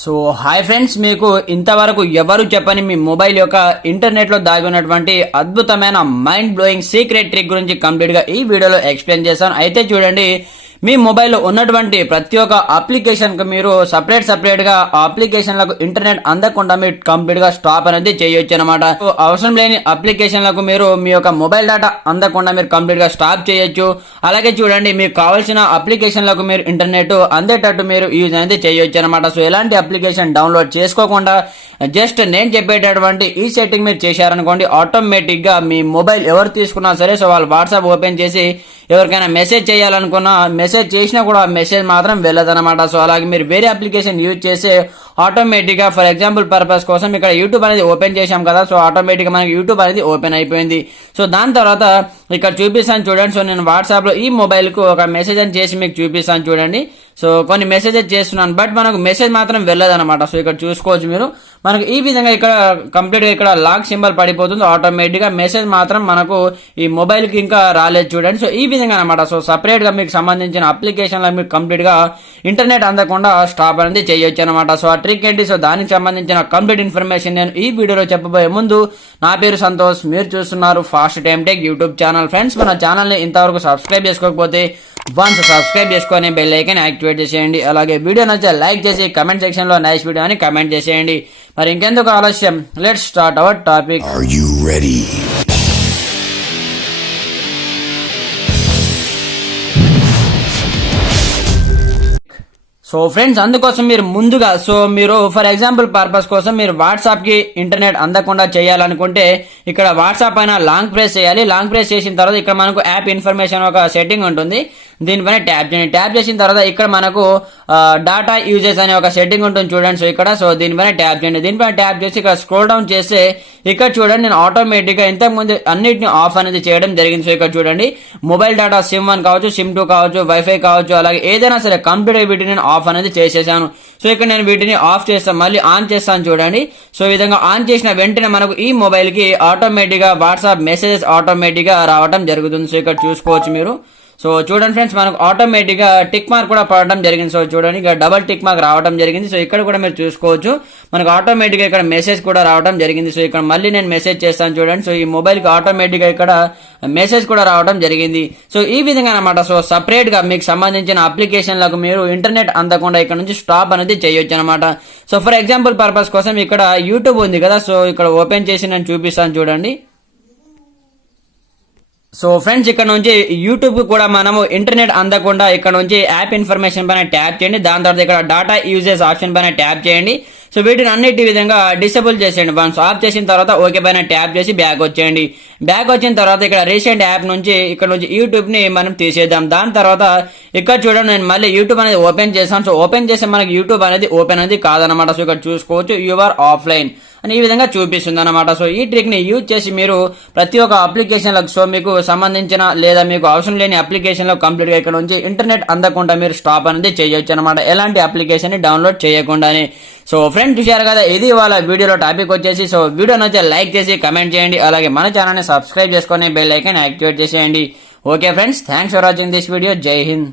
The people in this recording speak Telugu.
సో హాయ్ ఫ్రెండ్స్, మీకు ఇంతవరకు ఎవరు చెప్పని మీ మొబైల్ యొక్క ఇంటర్నెట్ లో దాగి ఉన్నటువంటి అద్భుతమైన మైండ్ బ్లోయింగ్ సీక్రెట్ ట్రిక్ గురించి కంప్లీట్ గా ఈ వీడియోలో ఎక్స్ప్లెయిన్ చేశాను. అయితే చూడండి, మీ మొబైల్లో ఉన్నటువంటి ప్రతి ఒక్క అప్లికేషన్ కు మీరు సపరేట్ గా ఆ అప్లికేషన్లకు ఇంటర్నెట్ అందకుండా మీరు కంప్లీట్ గా స్టాప్ అనేది చేయొచ్చు అనమాట. అవసరం లేని అప్లికేషన్లకు మీరు మీ యొక్క మొబైల్ డేటా అందకుండా మీరు కంప్లీట్ గా స్టాప్ చేయొచ్చు. అలాగే చూడండి, మీకు కావాల్సిన అప్లికేషన్లకు మీరు ఇంటర్నెట్ అందేటట్టు మీరు యూజ్ అనేది చేయొచ్చు అనమాట. సో ఎలాంటి అప్లికేషన్ డౌన్లోడ్ చేసుకోకుండా జస్ట్ నేను చెప్పేటటువంటి ఈ సెట్టింగ్ మీరు చేశారనుకోండి, ఆటోమేటిక్ గా మీ మొబైల్ ఎవరు తీసుకున్నా సరే, సో వాళ్ళు వాట్సాప్ ఓపెన్ చేసి ఎవరికైనా మెసేజ్ చేయాలనుకున్నా మెసేజ్ చేసినా కూడా మెసేజ్ మాత్రం వెళ్ళదన్నమాట. సో అలాగే మీరు వేరే అప్లికేషన్ యూజ్ చేసే ఆటోమేటిక్ గా ఫర్ ఎగ్జాంపుల్ పర్పస్ కోసం ఇక్కడ యూట్యూబ్ అనేది ఓపెన్ చేశాం కదా, సో ఆటోమేటిక్ గా మనకి యూట్యూబ్ అనేది ఓపెన్ అయిపోయింది. సో దాని తర్వాత ఇక్కడ చూపిస్తాను చూడండి. సో నేను వాట్సాప్ లో ఈ మొబైల్ కు ఒక మెసేజ్ అని చేసి మీకు చూపిస్తాను చూడండి. సో కొన్ని మెసేజెస్ చేస్తున్నాను, బట్ మనకు మెసేజ్ మాత్రం వెళ్ళదన్నమాట. సో ఇక్కడ చూసుకోవచ్చు మీరు, మనకు ఈ విధంగా ఇక్కడ కంప్లీట్ గా ఇక్కడ లాక్ సింబల్ పడిపోతుంది ఆటోమేటిక్ గా. మెసేజ్ మాత్రం మనకు ఈ మొబైల్ కి ఇంకా రాలేదు చూడండి. సో ఈ విధంగా అనమాట. సో సపరేట్ గా మీకు సంబంధించిన అప్లికేషన్ మీకు కంప్లీట్ గా ఇంటర్నెట్ అందకుండా స్టాప్ అనేది చేయొచ్చు అనమాట. సో ఆ ట్రిక్ ఏంటి, సో దానికి సంబంధించిన కంప్లీట్ ఇన్ఫర్మేషన్ నేను ఈ వీడియోలో చెప్పబోయే ముందు, నా పేరు సంతోష్, మీరు చూస్తున్నారు fast time tech YouTube channel. Friends, మన ఛానల్ ని ఇంతవరకు సబ్స్క్రైబ్ చేసుకోకపోతే వన్స్ సబ్స్క్రైబ్ చేసుకొని బెల్ ఐకాన్ యాక్టివేట్ చేసేయండి. అలాగే వీడియో నచ్చితే లైక్ చేసి కమెంట్ సెక్షన్ లో నైస్ వీడియో అని కమెంట్ చేసేయండి. మరి ఇంకెందుకు ఆలస్యం, let's start our topic. Are you ready? So friends, అందుకోసం మీరు ముందుగా మీరు ఫర్ ఎగ్జాంపుల్ పర్పస్ కోసం మీరు వాట్సాప్ కి ఇంటర్నెట్ అందకుండా చేయాలనుకుంటే ఇక్కడ వాట్సాప్ పైన లాంగ్ ప్రెస్ చేయాలి. లాంగ్ ప్రెస్ చేసిన తర్వాత ఇక్కడ మనకు యాప్ ఇన్ఫర్మేషన్ ఒక సెట్టింగ్ ఉంటుంది, దీనిపైన ట్యాప్ చేయండి. ట్యాప్ చేసిన తర్వాత ఇక్కడ మనకు డాటా యూజెస్ అనే ఒక సెట్టింగ్ ఉంటుంది చూడండి. సో ఇక్కడ దీనిపైన ట్యాప్ చేయండి. దీనిపైన ట్యాప్ చేసి ఇక్కడ స్క్రోల్ డౌన్ చేస్తే ఇక్కడ చూడండి, నేను ఆటోమేటిక్ గా ఇంతకు ముందు అన్నిటిని ఆఫ్ అనేది చేయడం జరిగింది. సో ఇక్కడ చూడండి, మొబైల్ డేటా సిమ్ 1 కావచ్చు, సిమ్ 2 కావచ్చు, వైఫై కావచ్చు, అలాగే ఏదైనా సరే కంప్లీట్ వీటిని నేను ఆఫ్ అనేది చేసేసాను. సో ఇక్కడ నేను వీటిని ఆఫ్ చేస్తాను, మళ్ళీ ఆన్ చేస్తాను చూడండి. సో ఈ విధంగా ఆన్ చేసిన వెంటనే మనకు ఈ మొబైల్ కి ఆటోమేటిక్ గా వాట్సాప్ మెసేజెస్ ఆటోమేటిక్ గా రావడం జరుగుతుంది. సో ఇక్కడ చూసుకోవచ్చు మీరు. సో చూడండి ఫ్రెండ్స్, మనకు ఆటోమేటిక్ గా టిక్ మార్క్ కూడా పడడం జరిగింది. సో చూడండి, ఇక్కడ డబల్ టిక్ మార్క్ రావడం జరిగింది. సో ఇక్కడ కూడా మీరు చూసుకోవచ్చు, మనకు ఆటోమేటిక్ గా ఇక్కడ మెసేజ్ కూడా రావడం జరిగింది. సో ఇక్కడ మళ్ళీ నేను మెసేజ్ చేస్తాను చూడండి. సో ఈ మొబైల్ కి ఆటోమేటిక్ గా ఇక్కడ మెసేజ్ కూడా రావడం జరిగింది. సో ఈ విధంగా అనమాట. సో సపరేట్ గా మీకు సంబంధించిన అప్లికేషన్లకు మీరు ఇంటర్నెట్ అందకుండా ఇక్కడ నుంచి స్టాప్ అనేది చేయొచ్చు అనమాట. సో ఫర్ ఎగ్జాంపుల్ పర్పస్ కోసం ఇక్కడ యూట్యూబ్ ఉంది కదా, సో ఇక్కడ ఓపెన్ చేసి నేను చూపిస్తాను చూడండి. సో ఫ్రెండ్స్, ఇక్కడ నుంచి యూట్యూబ్ కూడా మనము ఇంటర్నెట్ అందకుండా ఇక్కడ నుంచి యాప్ ఇన్ఫర్మేషన్ పైన ట్యాప్ చేయండి. దాని తర్వాత ఇక్కడ డాటా యూజెస్ ఆప్షన్ పైన ట్యాప్ చేయండి. సో వీటిని అన్నిటి విధంగా డిసేబుల్ చేసేయండి. వన్స్ ఆఫ్ చేసిన తర్వాత ఓకే పైన ట్యాప్ చేసి బ్యాక్ వచ్చేయండి. బ్యాక్ వచ్చిన తర్వాత ఇక్కడ రీసెంట్ యాప్ నుంచి ఇక్కడ నుంచి యూట్యూబ్ ని మనం తీసేద్దాం. దాని తర్వాత ఇక్కడ చూడండి, నేను మళ్ళీ యూట్యూబ్ అనేది ఓపెన్ చేశాను. సో ఓపెన్ చేస్తే మనకి యూట్యూబ్ అనేది ఓపెన్ అనేది కాదనమాట. సో ఇక్కడ చూసుకోవచ్చు, యువర్ ఆఫ్లైన్ అని ఈ విధంగా చూపిస్తుంది అనమాట. సో ఈ ట్రిక్ ని యూజ్ చేసి మీరు ప్రతి ఒక్క అప్లికేషన్లకు సో మీకు సంబంధించిన లేదా మీకు అవసరం లేని అప్లికేషన్ లో కంప్లీట్ గా ఇక్కడ నుంచి ఇంటర్నెట్ అందకుండా మీరు స్టాప్ అనేది చేయొచ్చు అనమాట, ఎలాంటి అప్లికేషన్ ని డౌన్లోడ్ చేయకుండానే. సో ఫ్రెండ్స్, చూశారు కదా, ఇది వాళ్ళ వీడియోలో టాపిక్ వచ్చేసి. సో వీడియో నచ్చితే లైక్ చేసి కమెంట్ చేయండి. అలాగే మన ఛానల్ ని సబ్స్క్రైబ్ చేసుకొని బెల్ ఐకాన్ యాక్టివేట్ చేసేయండి. Okay friends, thanks for watching this video. జై హింద్.